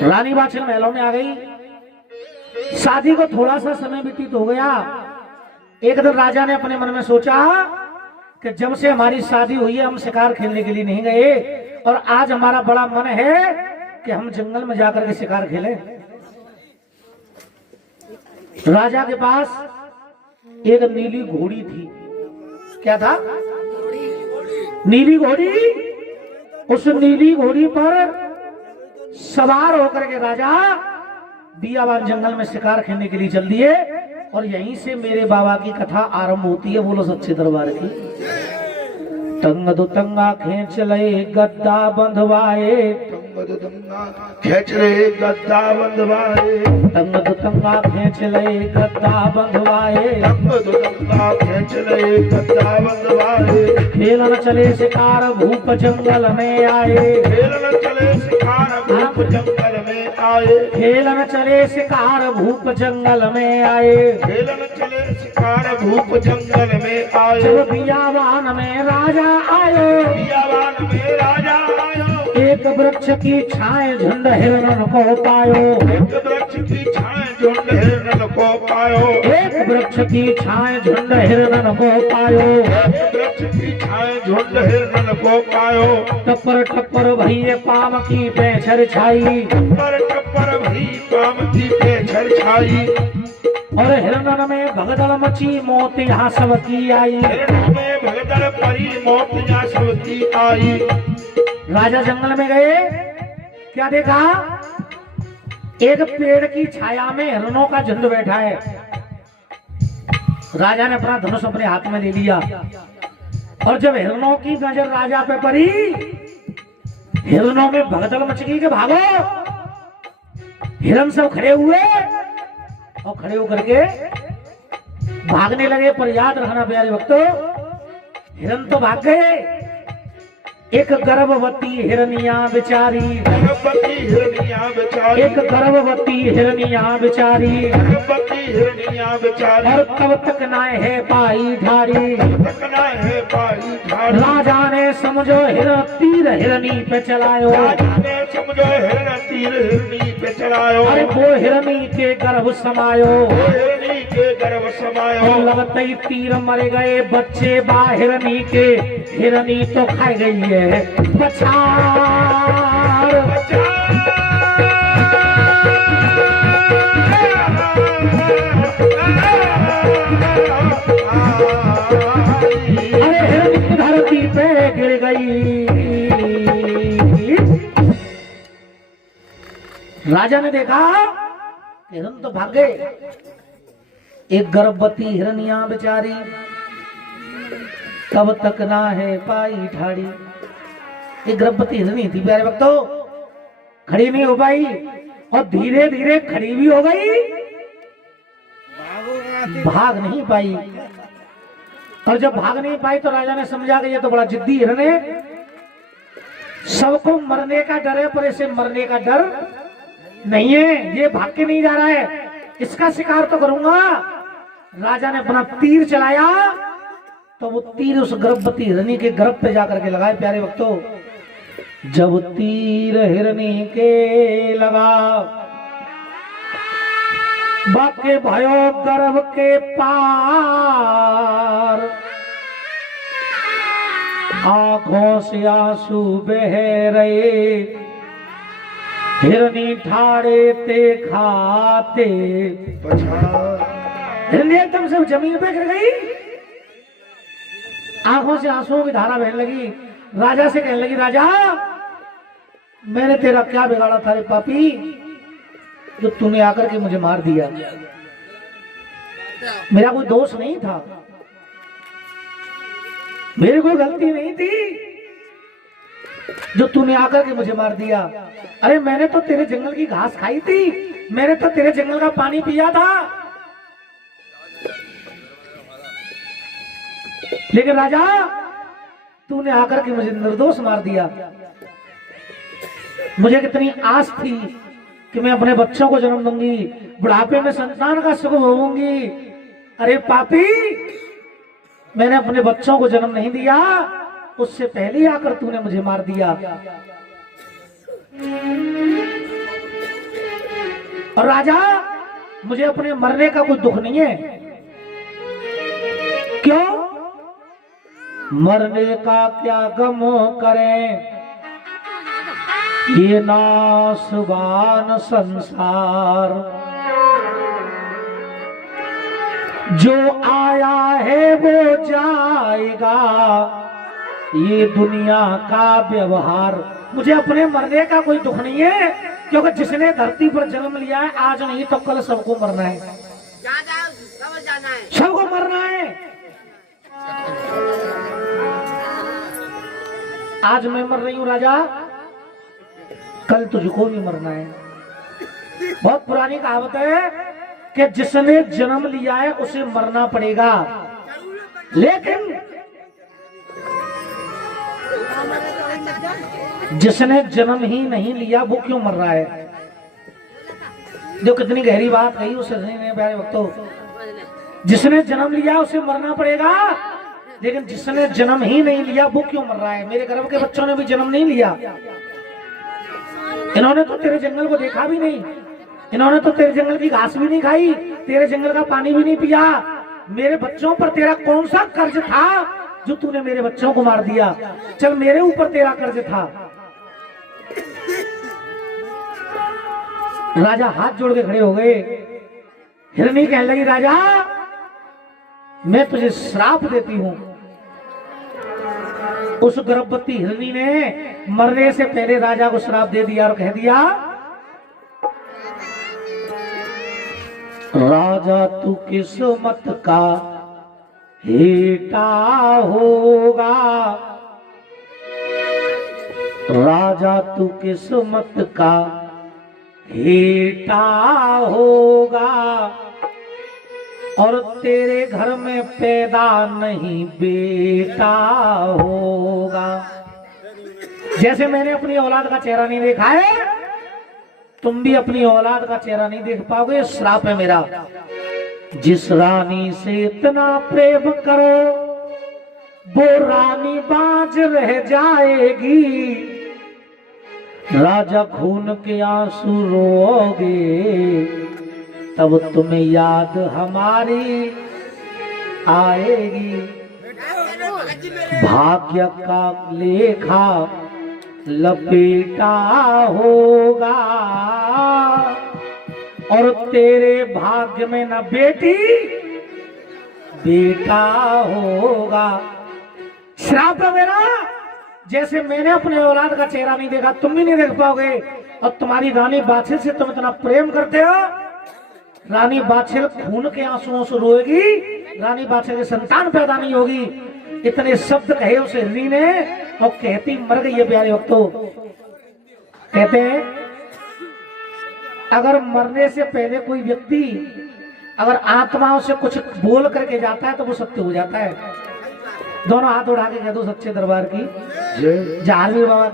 रानी बादशाह महलों में आ गई। शादी को थोड़ा सा समय व्यतीत हो गया। एक दिन राजा ने अपने मन में सोचा कि जब से हमारी शादी हुई है हम शिकार खेलने के लिए नहीं गए और आज हमारा बड़ा मन है कि हम जंगल में जाकर के शिकार खेलें। राजा के पास एक नीली घोड़ी थी। क्या था? नीली घोड़ी। उस नीली घोड़ी पर सवार होकर के राजा बियाबान जंगल में शिकार खेलने के लिए चल दिए और यहीं से मेरे बाबा की कथा आरंभ होती है। बोलो सच्चे दरबार की। तंग दो तंगा खींच ले गद्दा बंधवाए, तंग दो तंगा खींच ले गद्दा बंधवाए, तंग दो तंगा खींच ले गद्दा बंधवाए, तंग दो तंगा खींच ले गद्दा बंधवाए। खेलन चले शिकार भूप जंगल में आए, खेलन चले शिकार भूप जंगल में आए, खेलन चले शिकार भूप जंगल में आए, खेलन चले शिकार भूप जंगल में आए। जब बियाबान में राजा आयो, बियाबान में राजा आयो, एक वृक्ष की छाए झुंड हिरणन को पायो, एक वृक्ष की छाए झुंड हिरणन को पायो, एक वृक्ष की छाए झुंड हिरणन को पायो, एक वृक्ष की छाए झुंड हिरणन को पायो। टप्पर टप्पर भैये पाम की पेछर छाई, टप्पर टप्पर भई पाम की पेछर छाई, और हिरणन में भगदड़ मची मौत यहाँ सबकी आई। हिरणन में भगदड़ पड़ी मौत यहाँ सबकी आई। राजा जंगल में गए, क्या देखा? एक पेड़ की छाया में हिरणों का झुंड बैठा है। राजा ने अपना धनुष अपने हाथ में ले लिया और जब हिरणों की नजर राजा पे पड़ी, हिरणों में भगदड़ मच गई कि भागो। हिरण सब खड़े हुए और खड़े होकर के भागने लगे। पर याद रखना प्यारे भक्तों, हिरण तो भाग गए। एक गर्भवती हिरनिया बेचारी, गर्भवती हिरनिया बेचारी, एक गर्भवती हिरनिया बेचारी, गर्भवती हिरनिया बेचारी, और कब तक ना है पाई धारी, तकना है पाई झाड़ी। राजा ने समझो हिरण तीर हिरनी पे चलायो, राजा ने समझो हिरण तीर हिरनी पे चलायो, अरे वो हिरनी के गर्भ समायो, वो हिरनी के गर्भ समायो। और लगते ही तीर मर गए बच्चे बा हिरनी के, हिरनी तो खाई गई है बछार। अरे हिरनी धरती पे गिर गई। राजा ने देखा हिरन तो भाग गए। एक गर्भवती हिरनिया बेचारी, तब तक ना है पाई ठाड़ी। एक गर्भवती हिरनी थी प्यारे भक्तों, खड़ी नहीं हो पाई और धीरे धीरे खड़ी भी हो गई, भाग नहीं पाई। और जब भाग नहीं पाई तो राजा ने समझा कि ये तो बड़ा जिद्दी हिरन है, सबको मरने का डर है पर इसे मरने का डर नहीं है, ये भाग के नहीं जा रहा है, इसका शिकार तो करूंगा। राजा ने अपना तीर चलाया तो वो तीर उस गर्भवती हिरनी के गर्भ पे जाकर के लगाए। प्यारे भक्तों, जब तीर हिरनी के लगा, बाके भयो गर्भ के पार, आंखों से आंसू बह रहे, हिरनी ठाड़े ते खाते। हिरनी एकदम से जमीन पे गिर गई, आंखों से आंसुओं की धारा बहने लगी। राजा से कहने लगी, राजा मैंने तेरा क्या बिगाड़ा था रे पापी, जो तूने आकर के मुझे मार दिया। मेरा कोई दोष नहीं था, मेरी कोई गलती नहीं थी जो तूने आकर के मुझे मार दिया। अरे मैंने तो तेरे जंगल की घास खाई थी, मैंने तो तेरे जंगल का पानी पिया था। लेकिन राजा तूने आकर के मुझे निर्दोष मार दिया। मुझे कितनी आस थी कि मैं अपने बच्चों को जन्म दूंगी, बुढ़ापे में संतान का सुख भोगूंगी। अरे पापी, मैंने अपने बच्चों को जन्म नहीं दिया, उससे पहले आकर तूने मुझे मार दिया। और राजा मुझे अपने मरने का कोई दुख नहीं है। क्यों? मरने का क्या गम करें, ये नासवान संसार, जो आया है वो जाएगा, ये दुनिया का व्यवहार। मुझे अपने मरने का कोई दुख नहीं है, क्योंकि जिसने धरती पर जन्म लिया है आज नहीं तो कल सबको मरना है, सबको मरना है। आज मैं मर रही हूं राजा, कल तुझको भी मरना है। बहुत पुरानी कहावत है कि जिसने जन्म लिया है उसे मरना पड़ेगा, लेकिन जिसने जन्म ही नहीं लिया वो क्यों मर रहा है? जो कितनी गहरी बात कही उस ने प्यारे भक्तों। जिसने जन्म लिया उसे मरना पड़ेगा, लेकिन जिसने जन्म ही नहीं लिया वो क्यों मर रहा है? मेरे गर्भ के बच्चों ने भी जन्म नहीं लिया, इन्होंने तो तेरे जंगल को देखा भी नहीं, इन्होंने तो तेरे जंगल की घास भी नहीं खाई, तेरे जंगल का पानी भी नहीं पिया। मेरे बच्चों पर तेरा कौन सा कर्ज था जो तूने मेरे बच्चों को मार दिया? चल मेरे ऊपर तेरा कर्ज था। राजा हाथ जोड़ के खड़े हो गए। हिरनी कहने लगी, राजा मैं तुझे श्राप देती हूं। उस गर्भवती हिरनी ने मरने से पहले राजा को श्राप दे दिया और कह दिया, राजा तू किस्मत का हेटा होगा, राजा तू किस्मत का हेटा होगा, और तेरे घर में पैदा नहीं बेटा होगा। जैसे मैंने अपनी औलाद का चेहरा नहीं देखा है, तुम भी अपनी औलाद का चेहरा नहीं देख पाओगे। श्राप है मेरा। जिस रानी से इतना प्रेम करो वो रानी बाज रह जाएगी, राजा खून के आंसू रोओगे, तब तुम्हें याद हमारी आएगी। भाग्य का लेखा लपेटा होगा, और तेरे भाग्य में न बेटी बेटा होगा। श्राप है मेरा। जैसे मैंने अपने औलाद का चेहरा नहीं देखा, तुम भी नहीं देख पाओगे। और तुम्हारी रानी बाछिल से तुम इतना प्रेम करते हो, रानी बाछिल खून के आंसुओं से रोएगी, रानी बाछिल की संतान पैदा नहीं होगी। इतने शब्द कहे उस हिरनी ने, और कहती मर गई है। प्यारे भक्तों, कहते हैं अगर मरने से पहले कोई व्यक्ति अगर आत्माओं से कुछ बोल करके जाता है तो वो सत्य हो जाता है। दोनों हाथ उठा के कह दो सच्चे दरबार की जय, जहावीर बाबा की।